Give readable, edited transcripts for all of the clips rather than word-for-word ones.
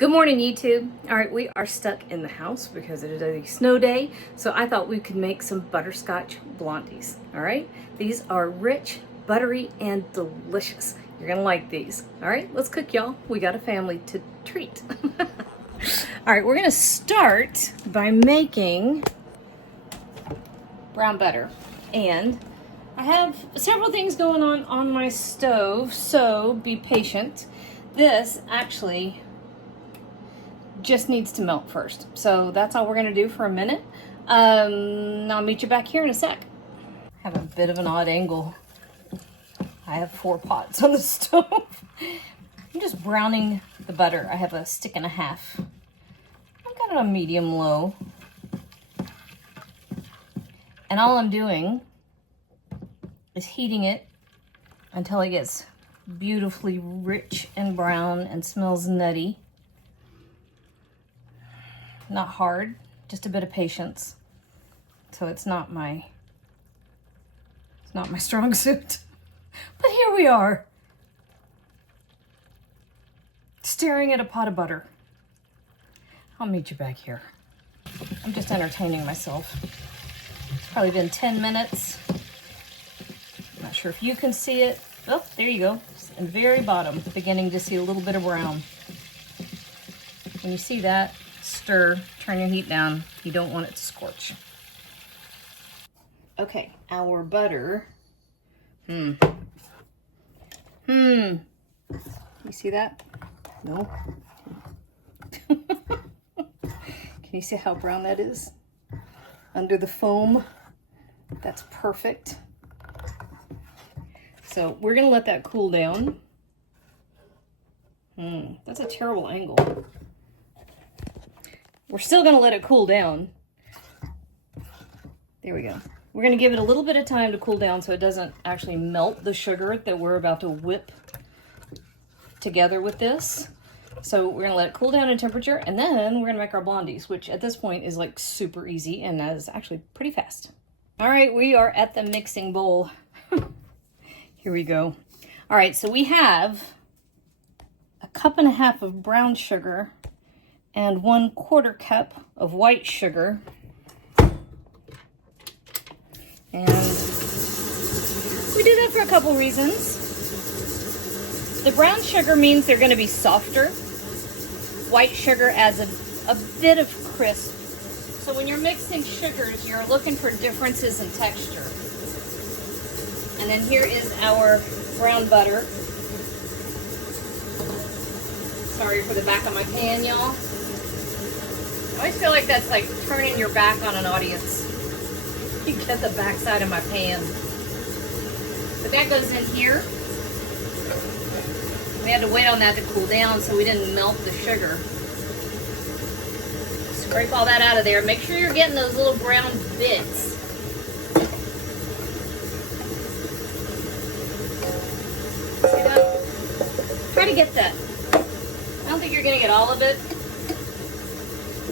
Good morning, YouTube. All right, we are stuck in the house because it is a snow day, so I thought we could make some butterscotch blondies. All right, these are rich, buttery, and delicious. You're gonna like these. All right, let's cook, y'all. We got a family to treat. All right, we're gonna start by making brown butter, and I have several things going on my stove, so be patient. This actually just needs to melt first. So that's all we're gonna do for a minute. I'll meet you back here in a sec. I have a bit of an odd angle. I have 4 pots on the stove. I'm just browning the butter. I have a stick and a half. I've got it on medium low. And all I'm doing is heating it until it gets beautifully rich and brown and smells nutty. Not hard, just a bit of patience. So it's not my strong suit. But here we are, staring at a pot of butter. I'll meet you back here. I'm just entertaining myself. It's probably been 10 minutes. I'm not sure if you can see it. Oh, there you go. And very bottom, beginning to see a little bit of brown. When you see that, stir, turn your heat down. You don't want it to scorch. Okay, our butter. You see that? No? Can you see how brown that is? Under the foam. That's perfect. So we're gonna let that cool down. That's a terrible angle. We're still gonna let it cool down. There we go. We're gonna give it a little bit of time to cool down so it doesn't actually melt the sugar that we're about to whip together with this. So we're gonna let it cool down in temperature, and then we're gonna make our blondies, which at this point is like super easy and that is actually pretty fast. All right, we are at the mixing bowl. Here we go. All right, so we have a 1.5 cups of brown sugar and 1/4 cup of white sugar. And we do that for a couple reasons. The brown sugar means they're going to be softer. White sugar adds a bit of crisp. So when you're mixing sugars, you're looking for differences in texture. And then here is our brown butter. Sorry for the back of my pan, y'all. I always feel like that's like turning your back on an audience. You get the back side of my pan. But that goes in here. We had to wait on that to cool down so we didn't melt the sugar. Scrape all that out of there. Make sure you're getting those little brown bits. See that? Try to get that. I don't think you're gonna get all of it.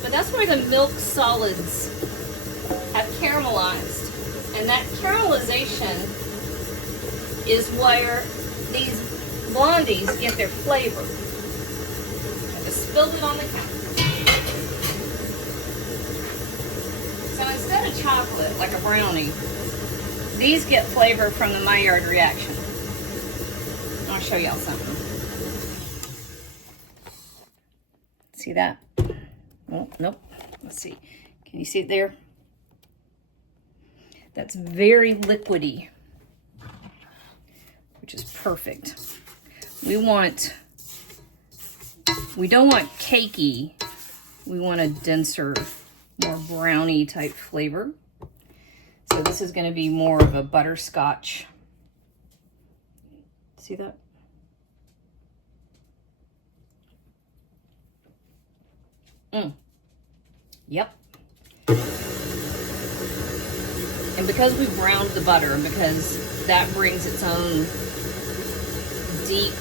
But that's where the milk solids have caramelized. And that caramelization is where these blondies get their flavor. I just spilled it on the counter. So instead of chocolate, like a brownie, these get flavor from the Maillard reaction. I'll show y'all something. See that? Oh, nope. Let's see. Can you see it there? That's very liquidy, which is perfect. We don't want cakey. We want a denser, more brownie type flavor. So this is going to be more of a butterscotch. See that? Yep. And because we browned the butter, and because that brings its own deep,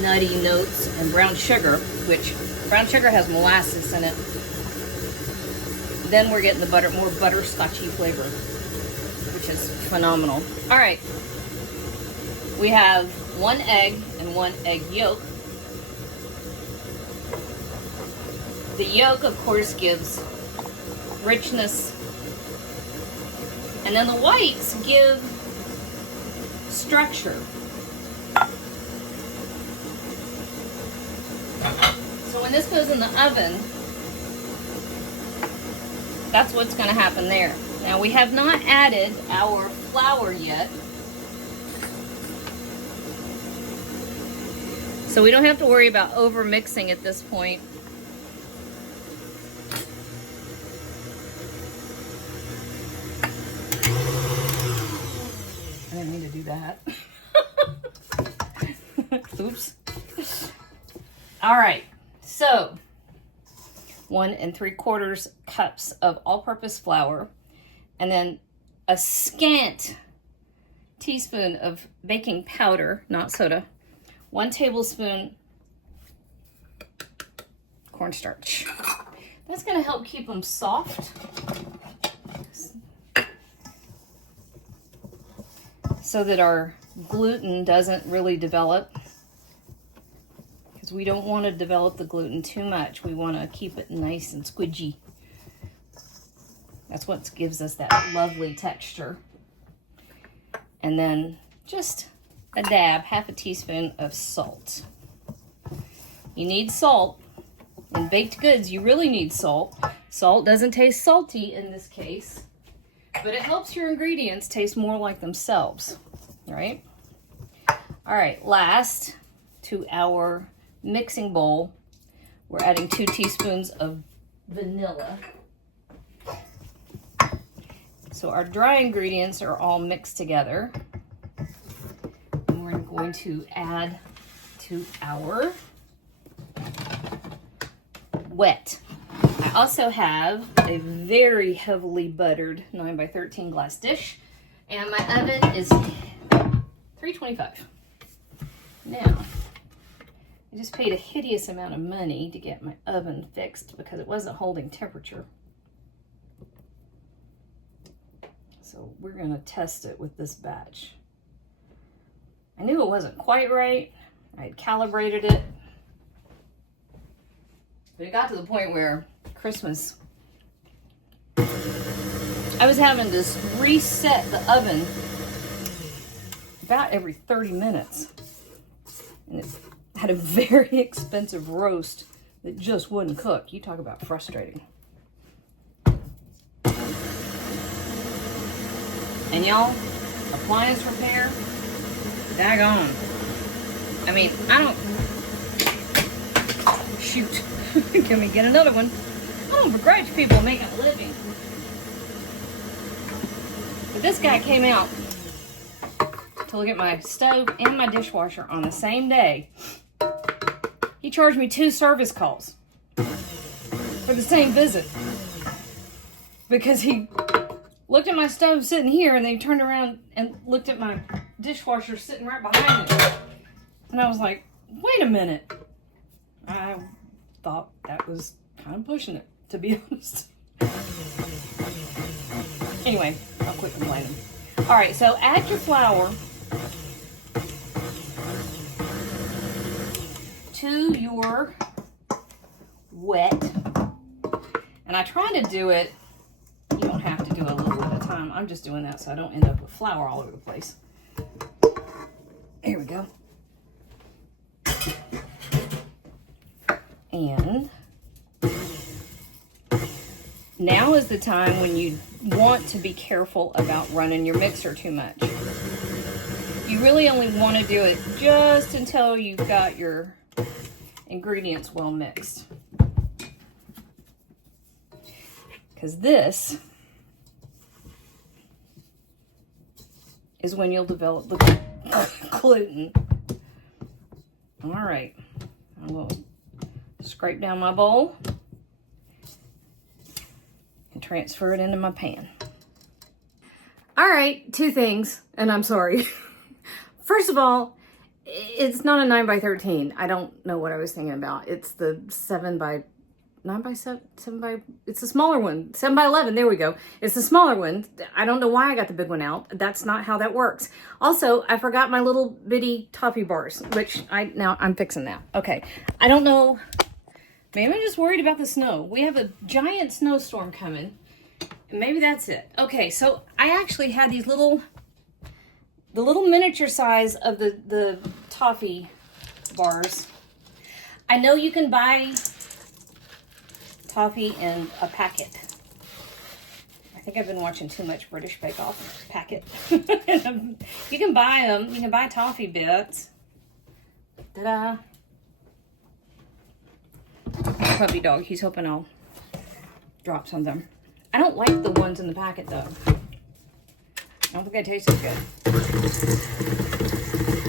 nutty notes, and brown sugar, which brown sugar has molasses in it, then we're getting the more butterscotchy flavor, which is phenomenal. All right. We have 1 egg and 1 egg yolk. The yolk, of course, gives richness. And then the whites give structure. So when this goes in the oven, that's what's going to happen there. Now we have not added our flour yet. So we don't have to worry about over mixing at this point. I didn't mean to do that. Oops. All right, so 1 3/4 cups of all-purpose flour, and then a scant teaspoon of baking powder, not soda, 1 tablespoon cornstarch. That's going to help keep them soft, so that our gluten doesn't really develop, because we don't want to develop the gluten too much. We want to keep it nice and squidgy. That's what gives us that lovely texture. And then just a dab, half a teaspoon of salt. You need salt. In baked goods, you really need salt. Salt doesn't taste salty in this case, but it helps your ingredients taste more like themselves, right? All right, last to our mixing bowl, we're adding 2 teaspoons of vanilla. So our dry ingredients are all mixed together. And we're going to add to our wet. I also have a very heavily buttered 9x13 glass dish, and my oven is 325. Now, I just paid a hideous amount of money to get my oven fixed because it wasn't holding temperature. So we're going to test it with this batch. I knew it wasn't quite right. I had calibrated it. But it got to the point where Christmas, I was having to reset the oven about every 30 minutes. And it had a very expensive roast that just wouldn't cook. You talk about frustrating. And y'all, appliance repair, daggone. I mean, I don't, shoot, can we get another one? I don't begrudge people making a living. But this guy came out to look at my stove and my dishwasher on the same day. He charged me 2 service calls for the same visit, because he looked at my stove sitting here, and then he turned around and looked at my dishwasher sitting right behind it. And I was like, wait a minute. I thought that was kind of pushing it, to be honest. Anyway, I'll quit complaining. All right, so add your flour to your wet. And I try to do it, you don't have to do a little at a time. I'm just doing that so I don't end up with flour all over the place. Here we go. And now is the time when you want to be careful about running your mixer too much. You really only want to do it just until you've got your ingredients well mixed. Because this is when you'll develop the gluten. All right, I'm going to scrape down my bowl and transfer it into my pan. All right, 2 things, and I'm sorry. First of all, it's not a 9x13. I don't know what I was thinking about. It's the 7x9 by 7 by, it's the smaller one, 7x11, there we go. It's the smaller one. I don't know why I got the big one out. That's not how that works. Also, I forgot my little bitty toffee bars, which I'm fixing that. Okay, I don't know Maybe I'm just worried about the snow. We have a giant snowstorm coming. And maybe that's it. Okay, so I actually had these the little miniature size of the toffee bars. I know you can buy toffee in a packet. I think I've been watching too much British Bake Off packet. You can buy them. You can buy toffee bits. Ta-da. Puppy dog, he's hoping I'll drop some of them. I don't like the ones in the packet though. I don't think they taste as good.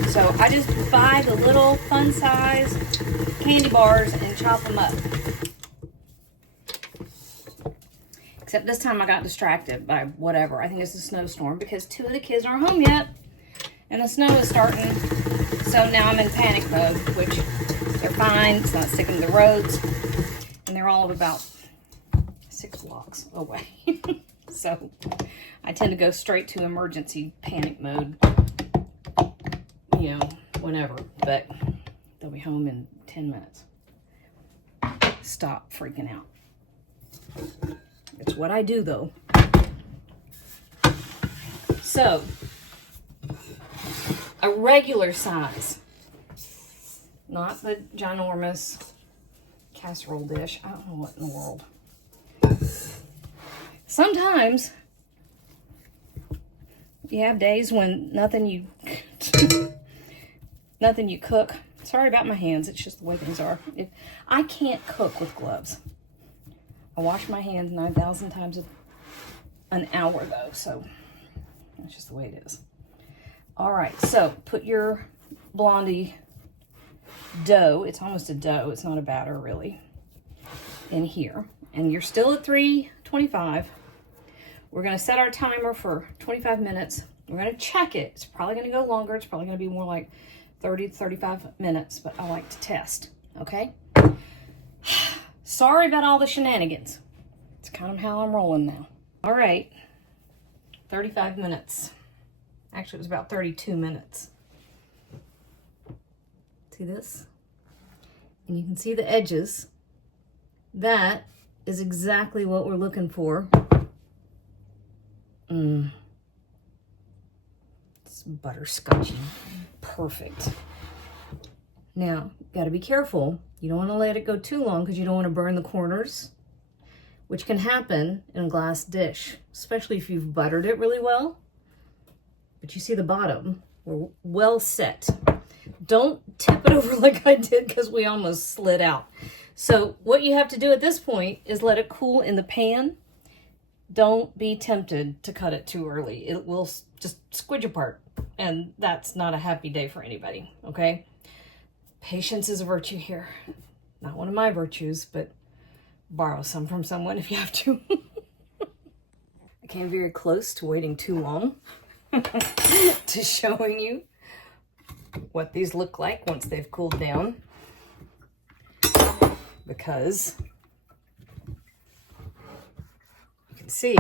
So I just buy the little fun size candy bars and chop them up. Except this time I got distracted by whatever. I think it's a snowstorm because 2 of the kids aren't home yet. And the snow is starting. So now I'm in panic mode, which they're fine. It's not sticking to the roads. And they're all about 6 blocks away. So I tend to go straight to emergency panic mode. You know, whenever. But they'll be home in 10 minutes. Stop freaking out. It's what I do, though. So, a regular size. Not the ginormous casserole dish. I don't know what in the world. Sometimes you have days when nothing you cook. Sorry about my hands. It's just the way things are. I can't cook with gloves. I wash my hands 9,000 times an hour though, so that's just the way it is. All right, so put your blondie dough, it's almost a dough, it's not a batter really, in here. And you're still at 325. We're gonna set our timer for 25 minutes. We're gonna check it. It's probably gonna go longer. It's probably gonna be more like 30 to 35 minutes, but I like to test, okay? Sorry about all the shenanigans. It's kind of how I'm rolling now. All right, 35 minutes. Actually, it was about 32 minutes. See this? And you can see the edges. That is exactly what we're looking for. It's butterscotchy. Perfect. Now, got to be careful. You don't want to let it go too long because you don't want to burn the corners, which can happen in a glass dish, especially if you've buttered it really well. But you see the bottom, we're well set. Don't tip it over like I did because we almost slid out. So what you have to do at this point is let it cool in the pan. Don't be tempted to cut it too early. It will just squidge apart, and that's not a happy day for anybody, okay? Patience is a virtue here. Not one of my virtues, but borrow some from someone if you have to. I came very close to waiting too long to showing you what these look like once they've cooled down, because you can see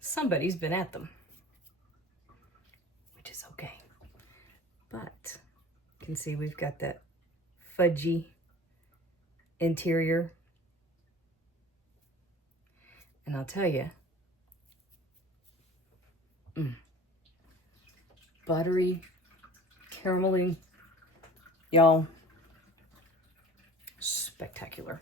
somebody's been at them, which is okay. But you can see we've got that fudgy interior, and I'll tell you, buttery, caramelly, y'all, spectacular.